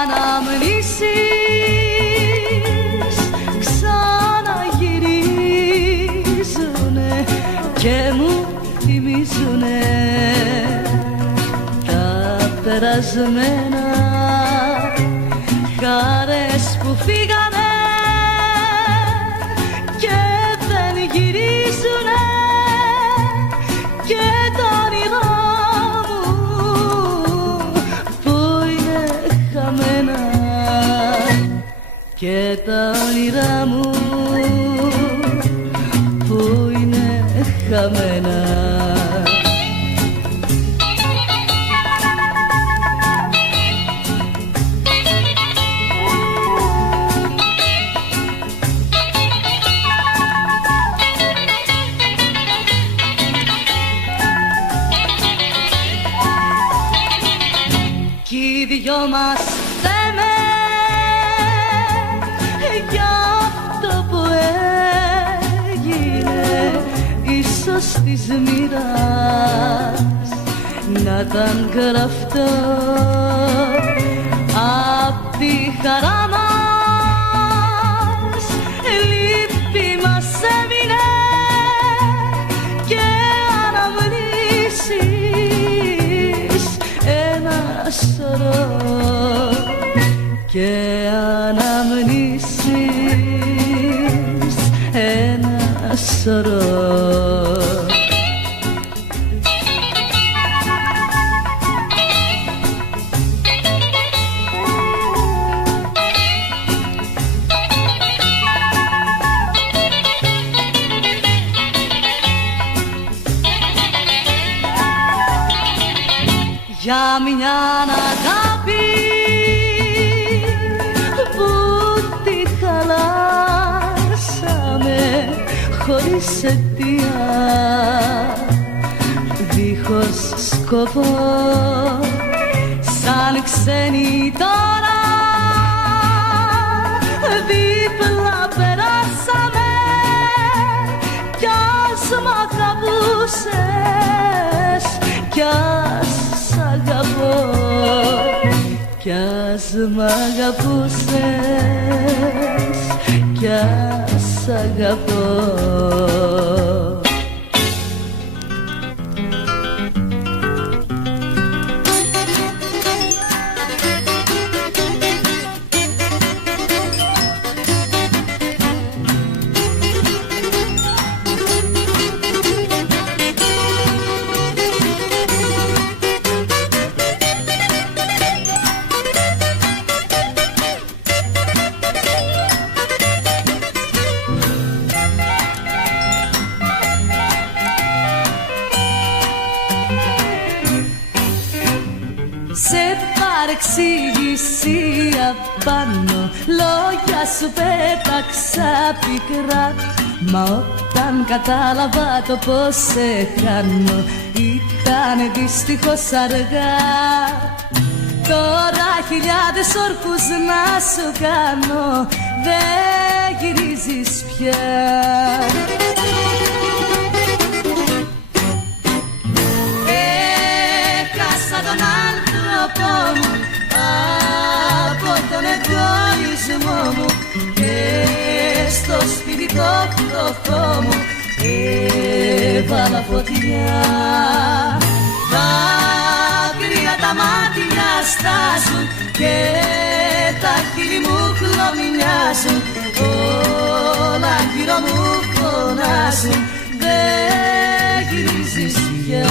αναμνήσεις ξαναγυρίζουνε και μου θυμίζουνε τα περασμένα, χαρές που φύγανε και δεν γυρίζουνε και τα όνειρά μου που είναι χαμένα και τα όνειρά μου που είναι χαμένα. Κι οι δυο μας θέμε για αυτό που έγινε, ίσως της μοίρας να ήταν γραφτό απ' τη χαρά μας, λύπη μας έμεινε και αναμνήσεις ένα σωρό και αναμνήσεις ένα σωρό. Για μια αγάπη που τη χαλάσαμε χωρίς αιτία, δίχως σκοπό, σαν ξένοι τώρα δίπλα περάσαμε κι ας μ' αγαπούσες κι ας αγαπώ, κι ας μ' αγαπούσες κι ας αγαπώ. Σε παρεξήγηση απάνω λόγια σου πέταξα πικρά, μα όταν κατάλαβα το πως σε χάνω ήταν δυστυχώς αργά. Τώρα χιλιάδες όρκους να σου κάνω, δεν γυρίζεις πια. Έχασα τον άνθρωπο μου από τον εγωισμό μου και στο σπίτι το φτωχό μου έβαλα φωτιά. Δάκρυα τα μάτια στάζουν και τα χείλη μου χλωμινιάζουν, όλα γύρω μου φωνάζουν, δεν γυρίζεις πια.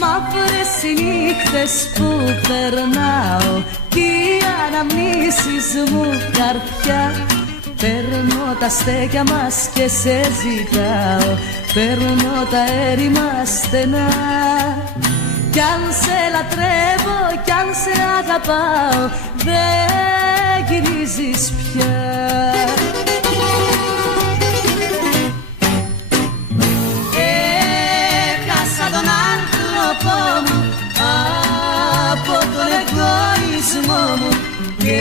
Μαύρες οι νύχτες που περνάω κι οι αναμνήσεις μου καρδιά, παίρνω τα στέκια μας και σε ζητάω, παίρνω τα έρημα στενά κι αν σε λατρεύω, κι αν σε αγαπάω, δεν γυρίζεις πια. Έχασα τον άνθρωπό μου από τον εγωισμό μου και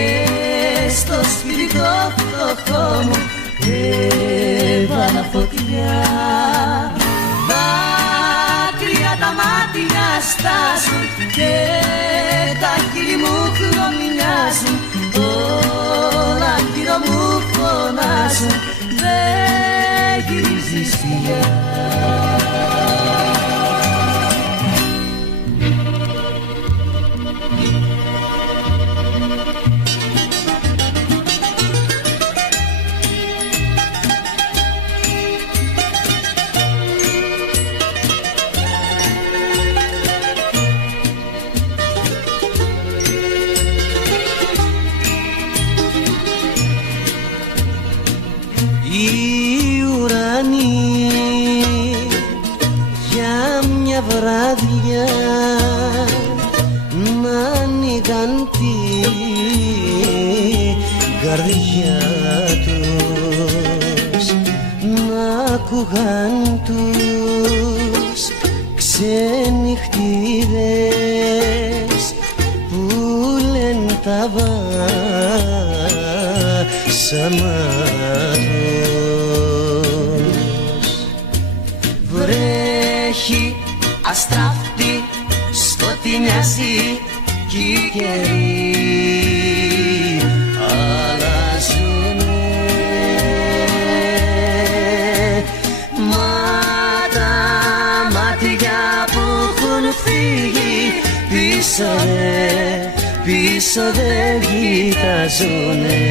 στο σπίτι το φτωχό μου έβαλα φωτιά. Δάκρυα τα μάτια στάζουν και τα χείλη μου χλωμιάζουν, όλα γύρω μου φωνάζουν, δεν γυρίζεις πια. Βράδια να ανοίγαν την καρδιά τους, να ακούγαν τους ξενυχτίδες που λένε τα βάσανα τους. Βρέχει αστράφτη, σκοτεινιάζει κι οι καιροί αλλάζουνε, μα τα μάτια που έχουν φύγει πίσω δεν κοιτάζουνε.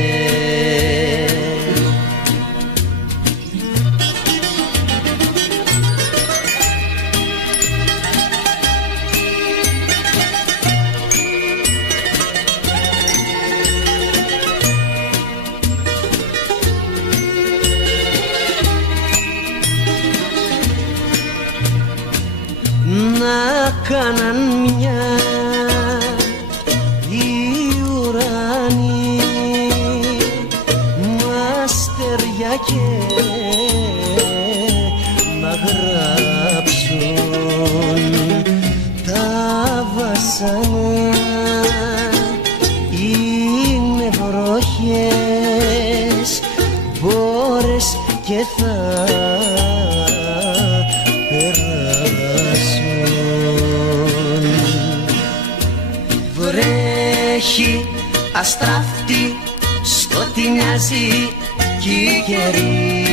Κάναν μια οι ουρανοί, μαστεριά και να γράψουν τα βασανά. Είναι βροχές, μπόρες και θα βρέχει αστράφτη, σκοτεινιάζει κι οι καιροί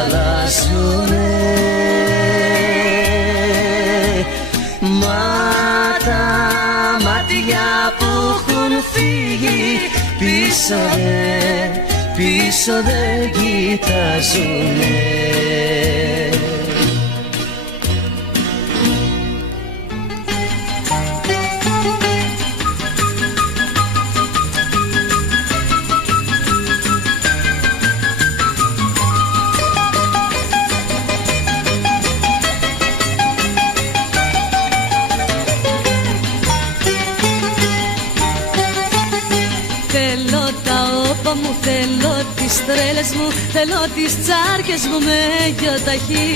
αλλάζουνε, μα τα μάτια που έχουν φύγει πίσω δεν κοιτάζουνε. Θέλω τις τρέλες μου, θέλω τις τσάρκες μου με γιοταχή.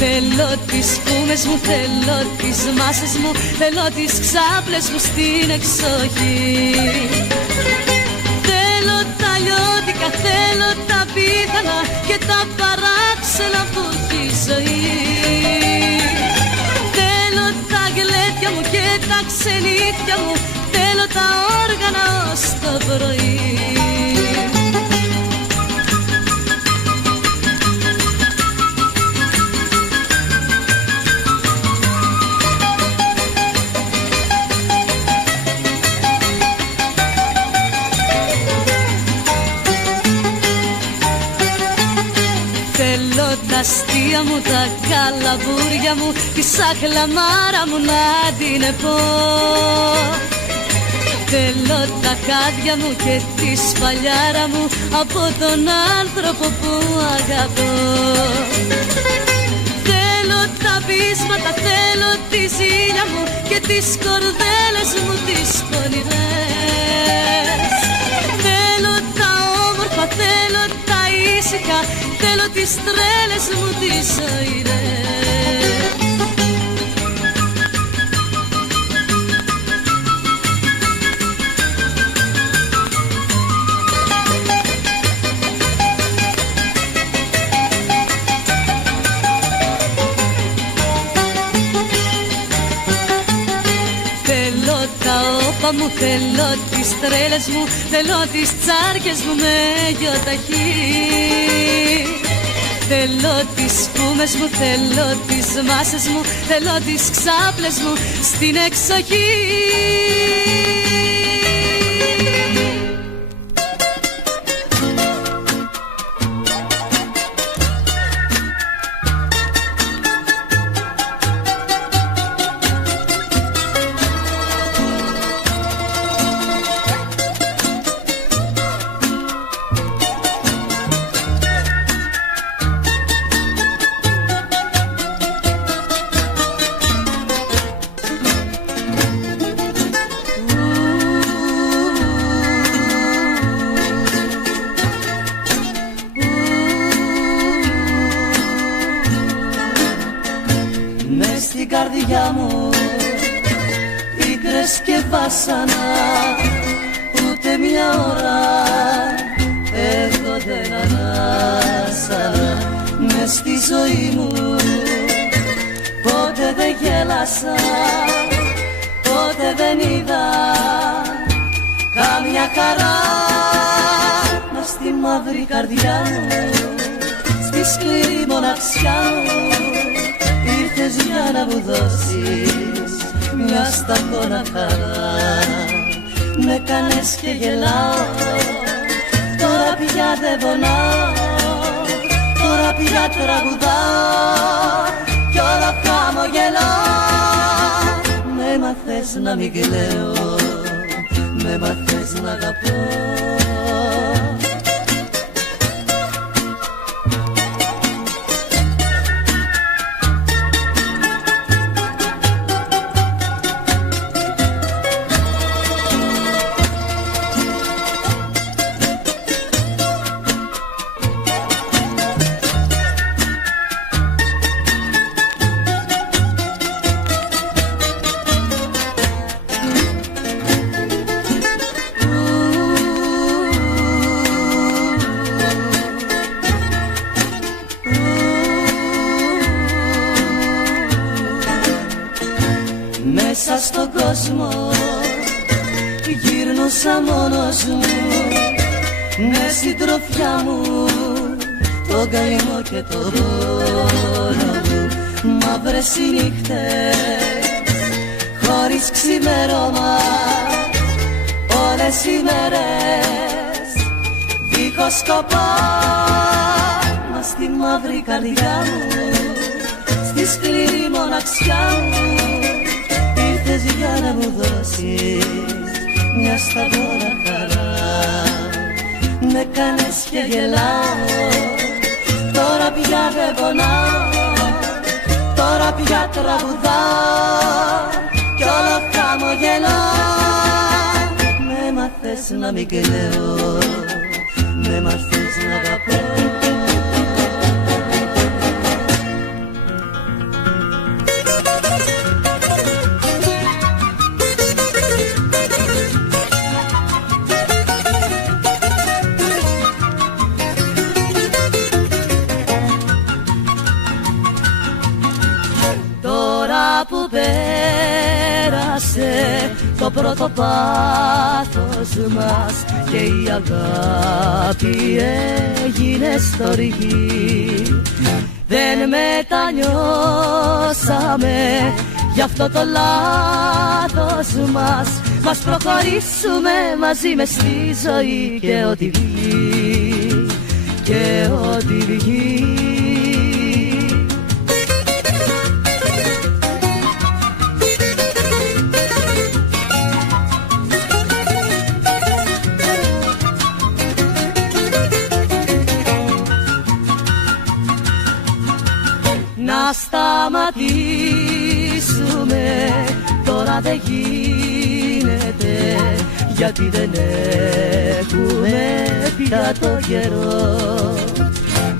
Θέλω τις φούμες μου, θέλω τις μάσες μου, θέλω τις ξάπλες μου στην εξοχή. Θέλω τα λιώτικα, θέλω τα πίθανα και τα παράξενα που έχει η ζωή. Θέλω τα γλέντια μου και τα ξενύχια μου, θέλω τα όργανα ως το πρωί. Θέλω τα αστεία μου, τα καλαβούρια μου, τη σαχλαμάρα μου να την πω. Θέλω τα χάδια μου και τη σφαλιάρα μου από τον άνθρωπο που αγαπώ. Θέλω τα πείσματα, θέλω τη ζήλια μου και τις κορδέλες μου τις πονηρές. Θέλω τα όμορφα, θέλω τα ήσυχα, θέλω τις τρέλες μου τις ζωηρές. Μου θέλω τις τρέλες μου, θέλω τις τσάρκες μου με γιοταχή. Θέλω τις σπούμες μου, θέλω τις μάσες μου, θέλω τις ξάπλες μου στην εξοχή. Στην καρδιά μου πίκρες και βάσανα, ούτε μια ώρα εγώ δεν ανάσα. Μες στη ζωή μου ποτέ δεν γέλασα, ποτέ δεν είδα καμιά χαρά. Μα στη μαύρη καρδιά μου, στη σκληρή μοναξιά μου, ήρθες για να μου δώσεις μια σταγόνα χαρά. Με κάνες και γελάω, τώρα πια δεν πονάω, τώρα πια τραγουδάω κι όλο χαμογελώ. Με μάθες να μην κλαίω, με μάθες να αγαπώ. Μέσα στον κόσμο γύρνωσα μόνος μου, με συντροφιά μου τον καημό και τον πόνο μου. Μαύρες οι νύχτες χωρίς ξημέρωμα, όλες οι μέρες δίχως σκοπό. Μα στη μαύρη καρδιά μου, στη σκληρή μοναξιά μου, ήρθες για να μου δώσεις μια σταγόνα χαρά. Με κάνες και γελάω, τώρα πια δεν πονάω, τώρα πια τραγουδάω κι όλο χαμογελώ. Με μάθες να μην κλαίω, με μάθες να αγαπώ. Που πέρασε το πρώτο πάθος μας και η αγάπη έγινε στοργή, δεν μετανιώσαμε γι' αυτό το λάθος μας. Μας προχωρήσουμε μαζί μες στη ζωή και ό,τι βγει, και ό,τι βγει. Να σταματήσουμε, τώρα δεν γίνεται, γιατί δεν έχουμε πια το καιρό.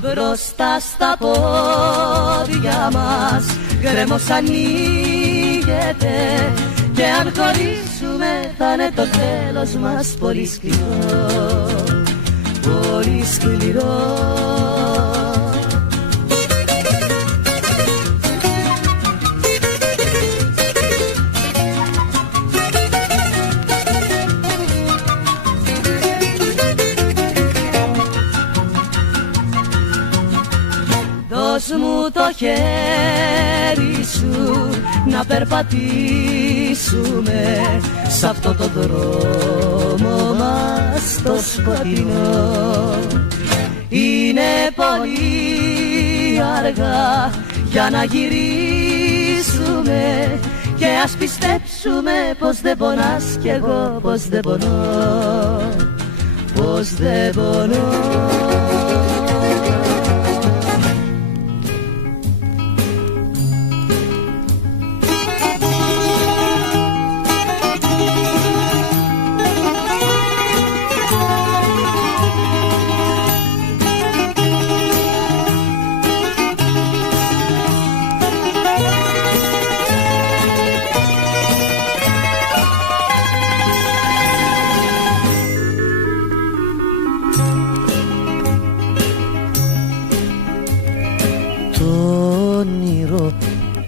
Μπροστά στα πόδια μας γκρέμος ανοίγεται, και αν χωρίσουμε θα είναι το τέλος μας πολύ σκληρό, πολύ σκληρό. Δώσ' μου το χέρι σου να περπατήσουμε σ' αυτό το δρόμο μας το σκοτεινό. Είναι πολύ αργά για να γυρίσουμε, και ας πιστέψουμε πως δεν πονάς κι εγώ πως δεν πονώ, πως δεν πονώ.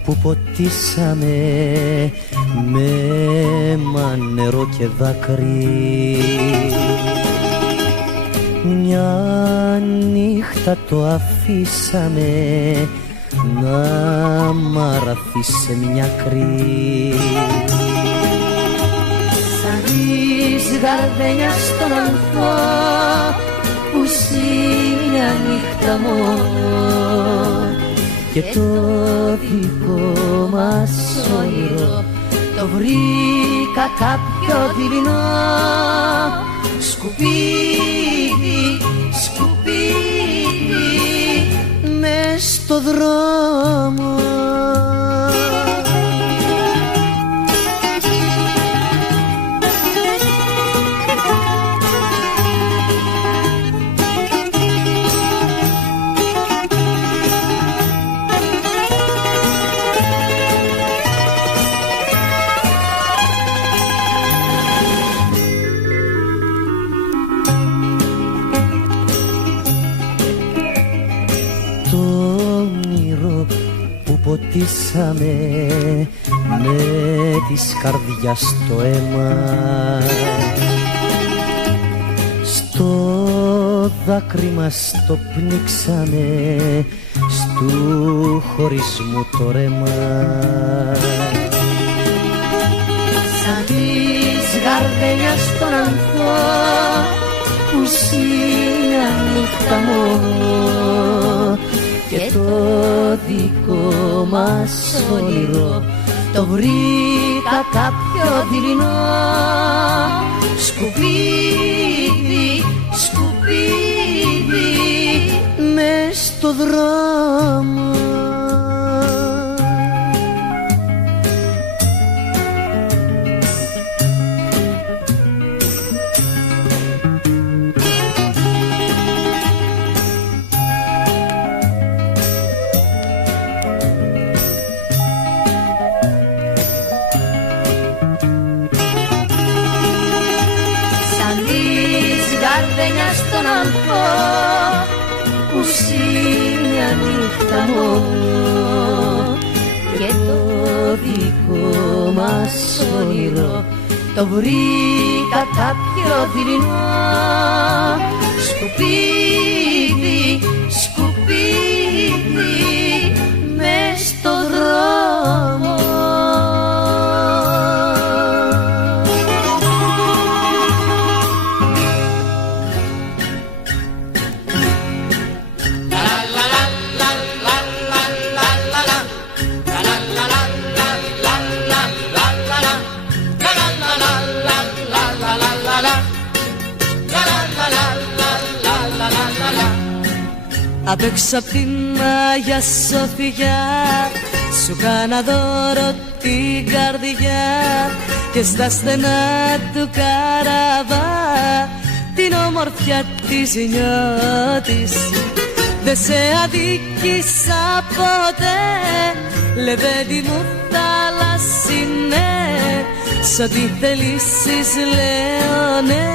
Που ποτίσαμε με αίμα, νερό και δάκρυ, μια νύχτα το αφήσαμε να μαραθεί σε μια άκρη. Σαν τις γαρδένια στον ανθό που σύνια νύχτα μόνο, και το δικό μας όνειρο το βρήκα κάποιο δειλινό σκουπίδι, σκουπίδι μες στο δρόμο. Ποτίσαμε με της καρδιάς το αίμα, στο δάκρυ μας το πνίξαμε, στου χωρισμού το ρέμα. Σαν της γαρδένιας στον ανθό που σύνια νύχτα μόνο, και το δικό μας όνειρο το βρήκα κάποιο δειλινό σκουπίδι, σκουπίδι μες στο δρόμο. Στον ανθό που σύνια νύχτα μόνο, και το δικό μας όνειρο το βρήκα κάποιο δειλινό σκουπίδι, σκουπίδι μες στο δρόμο. Απ' έξω απ' την Αγία Σοφιά σου κάνα δώρο την καρδιά και στα στενά του καραβά την όμορφια της νιώτης. Δε σε αδίκησα ποτέ, λεβέντη μου θαλασσινέ, σ' ό,τι θελήσεις λέω ναι,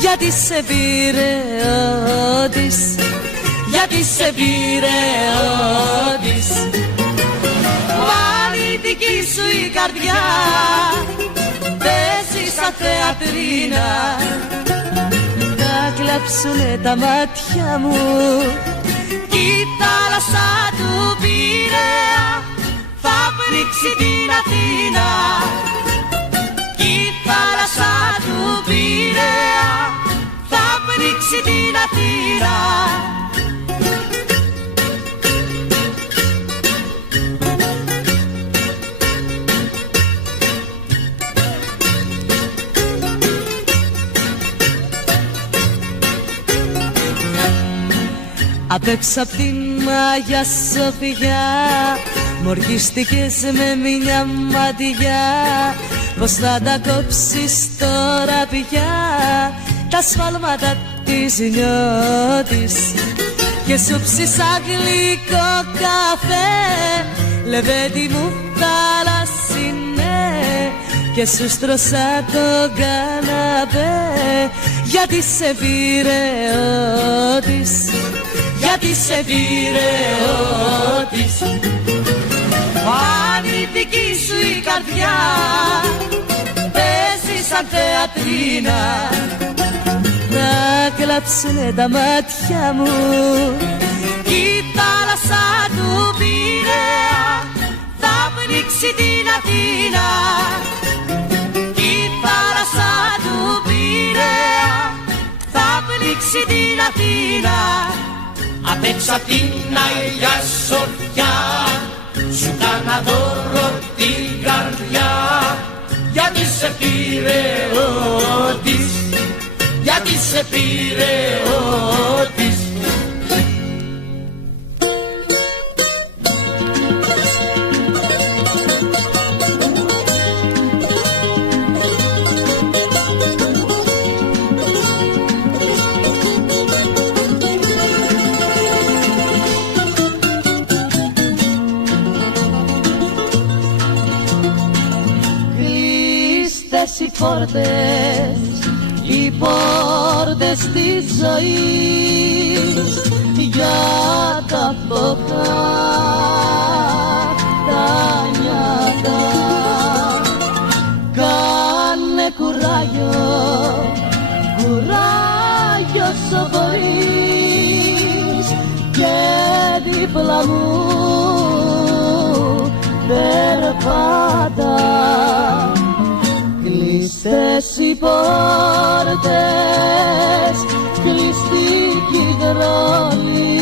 γιατί σε πήρε ότις, γιατί σε πήρε ότις. Πάλι δική σου η καρδιά παίζει σαν θεατρίνα, θα κλαψουνε τα μάτια μου κι η θάλασσα του Πειραιά θα πρίξει την Αθήνα, κι η θάλασσα του Πειραιά θα πρίξει την Αθήνα. Απ' έξω απ' την Αγία Σοφιά μ' οργίστηκες με μια ματιά, πως θα τα κόψεις τώρα πια τα σφάλματα της νιώτης και σου ψήσα γλυκό καφέ, λεβέντη μου θαλασσινέ, και σου στρώσα τον καναπέ, γιατί σε πήρε ότις, γιατί σε πήρε ότις. Αν η δική σου η καρδιά παίζει σαν θεατρίνα, θα κλαψουνε τα μάτια μου κι η θάλασσα του Πειραιά θα πνίξει την Αθήνα, κι η θάλασσα του Πειραιά θα πνίξει την Αθήνα. Απ' έξω απ' την Αγία Σοφιά σου κάνα δώρο την καρδιά, γιατί σε πήρε ότις, γιατί σε πήρε ότις. Οι πόρτες της ζωής για τα φτωχά τα νιάτα. Κάνε κουράγιο, κουράγιο όσο μπορείς, και δίπλα μου περπάτα. Κλειστές οι πόρτες, κλειστικοί οι δρόμοι,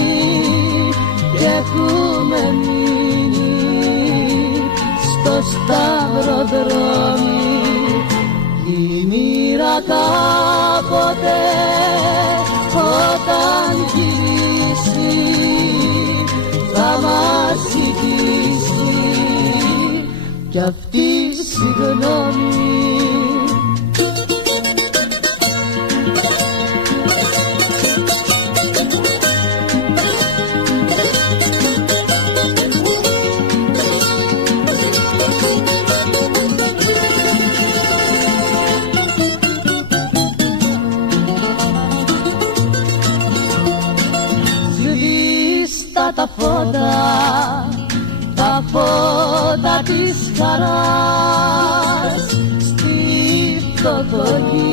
και έχουμε μείνει στο σταυροδρόμι. Η μοίρα κάποτε όταν γυρίσει θα μας ζητήσει κι αυτή συγγνώμη. Τα φώτα, τα φώτα της χαράς στη φτωχή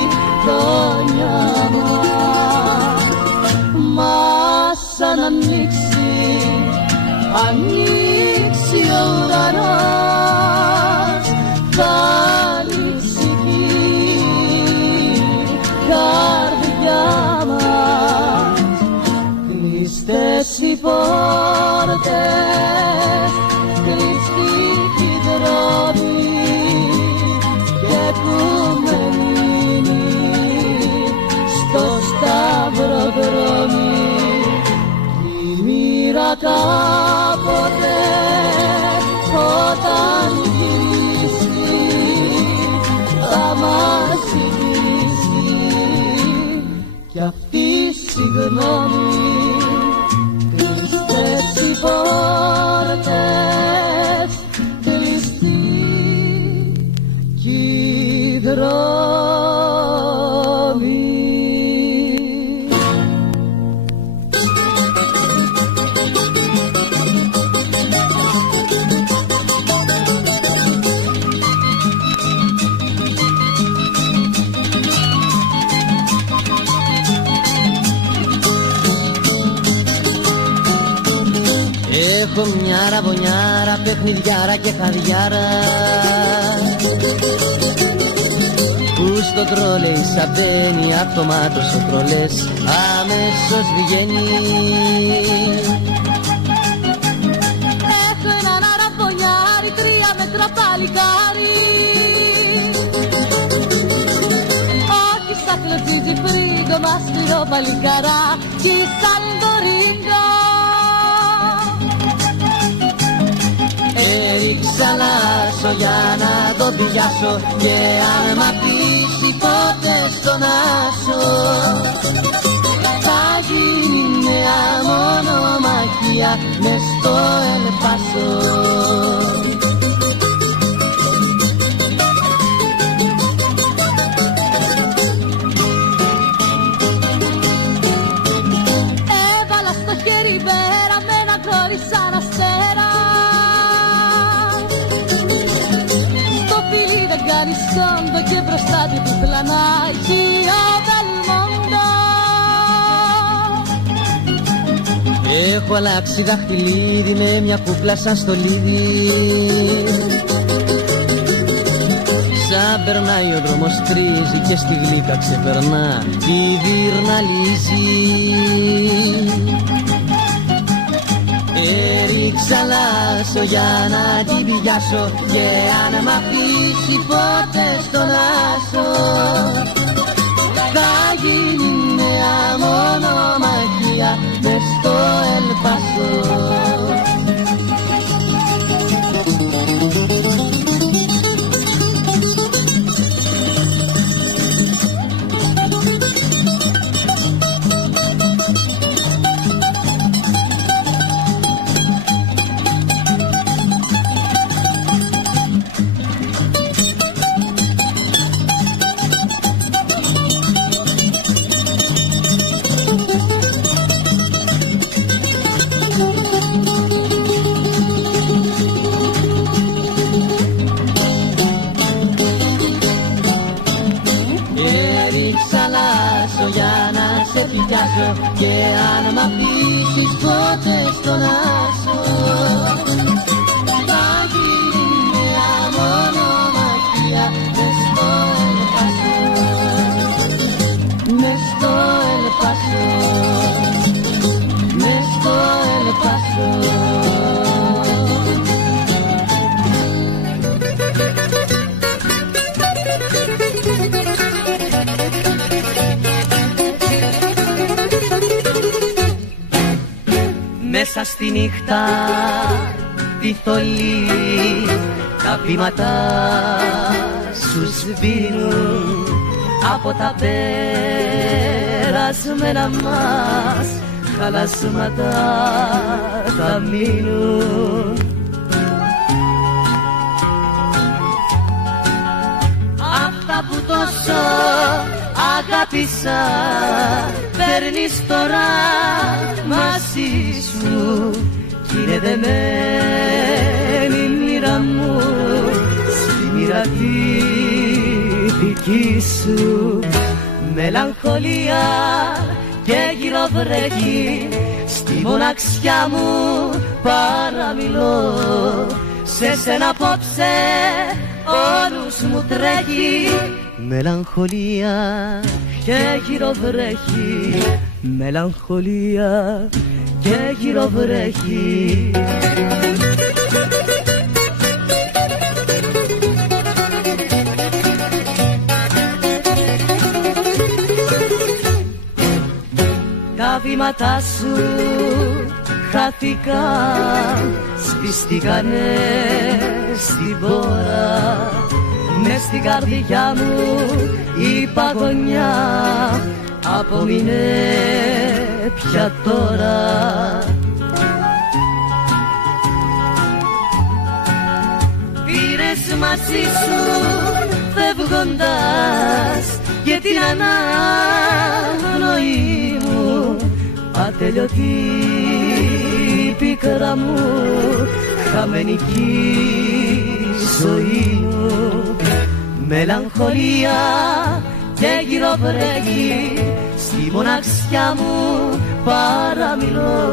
γειτονιά μας. Αν ανοίξει ο ουρανός, θα ανοίξει η καρδιά μας. Κλειστές οι πόρτες, κλειστικοί οι δρόμοι, και έχουμε μείνει στο σταυροδρόμι. Η μοίρα Έχω μια ραβωνιάρα, παιχνιδιάρα και χαδιάρα που στο τρόλεϊ σαν μπαίνει αυτομάτως ο τρολές αμέσως βγαίνει. Έχω έναν αραβωνιάρι, 3 μέτρα παλικάρι, όχι σαν κλωτσίζει φρίγκο, μα σφυρό παλικαρά κι σαν το ρίγκο. Έριξα λάσο για να το πιάσω και αν μ' αφήσει ποτέ στον άσο θα γίνει νέα μονομαχία μες στο Ελπάσο. Έβαλα στο χέρι βέρα με ένα κόρη σαν αστέρα, στο φίλι δεν κάνει σόντο και μπροστά του του πλανάκι ο Βελμόντο. Έχω αλλάξει δαχτυλίδι με μια κούκλα σαν στολίδι, σαν περνάει ο δρόμος τρίζει και στη γλύκα ξεπερνά η δύρναλίζει. Έριξα λάσο για να την πιάσω και αν μ' αφήσει ποτέ στον άσο θα γίνει νέα μονομαχία μες στο Ελπάσο. Και αν μ' αφήσεις ποτέ στον άσο θα γίνει μια μονομαχία μες στο Ελπάσο, μες στο Ελπάσο, μες στο Ελπάσο. Μέσα στη νύχτα τη θολή τα βήματα σου σβήνουν από τα περασμένα μας χαλασμάτα θα μείνουν. Αυτά που τόσο αγάπησα παίρνεις τώρα μαζί σου κι είναι δεμένη η μοίρα μου στη μοίρα τη δική σου. Μελαγχολία και γυροβρέχει στη μοναξιά μου παραμιλώ, σε σένα απόψε ο νους μου τρέχει. Μελαγχολία και γυροβρέχει, μελαγχολία και γυροβρέχει. Τα βήματά σου χάθηκαν, σβήστηκανε στην πόρα, μες στην καρδιά μου η παγωνιά απομείνε πια τώρα. Πήρες μαζί σου φεύγοντας και την αναπνοή μου, ατελειωτή πίκρα μου, χαμενική ζωή μου. Μελαγχολία και γυροβρέχει στη μοναξιά μου παραμιλώ,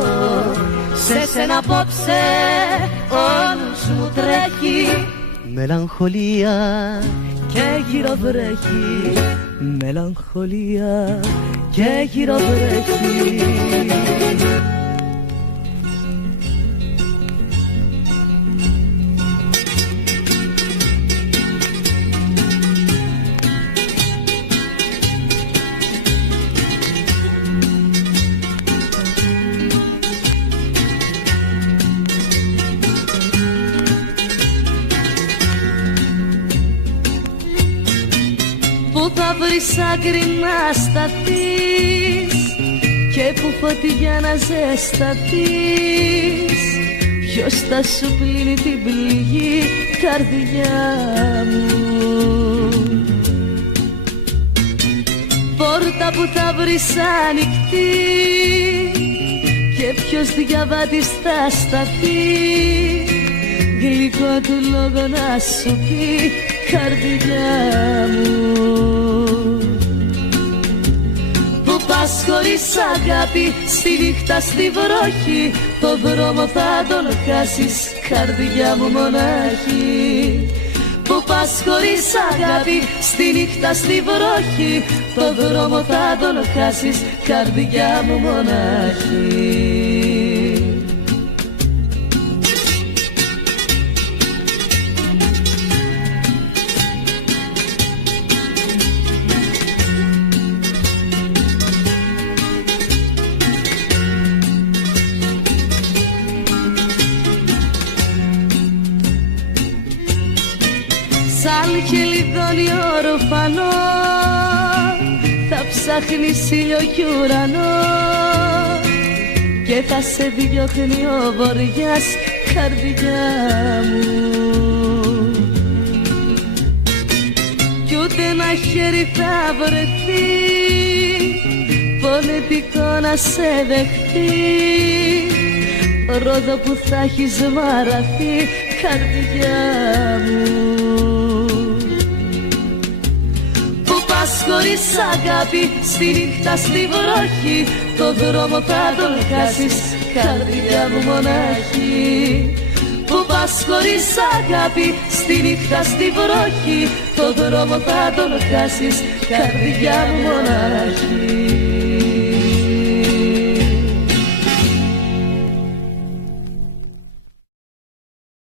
σε σένα απόψε ο νους μου τρέχει. Μελαγχολία και γυροβρέχει, μελαγχολία και γυροβρέχει. Πού θα βρεις άκρη να σταθείς και που φωτιά να ζεσταθείς? Ποιος θα σου πλύνει την πληγή, καρδιά μου? Πόρτα που θα βρεις ανοιχτή και ποιος διαβάτης θα σταθεί? Γλυκό του λόγο να σου πει, καρδιά μου. Που πας χωρίς αγάπη, στη νύχτα στη βροχή, το δρόμο θα τον χάσεις, καρδιά μου μονάχη. Που πας χωρίς αγάπη, στη νύχτα στη βροχή, το δρόμο θα τον χάσεις, καρδιά μου μονάχη. Σαν χελιδόνι ορφανό θα ψάχνεις ήλιο κι ουρανό και θα σε διώχνει ο βοριάς, καρδιά μου. Κι ούτε ένα χέρι θα βρεθεί πονετικό να σε δεχτεί, ρόδο που θα έχεις βαραθεί, καρδιά μου. Που πας χωρίς αγάπη, στη νύχτα στη βροχή, το δρόμο θα τον χάσεις, καρδιά μου μονάχη. Που πας χωρίς αγάπη, στη νύχτα στη βροχή, το δρόμο θα τον χάσεις, καρδιά μου μονάχη.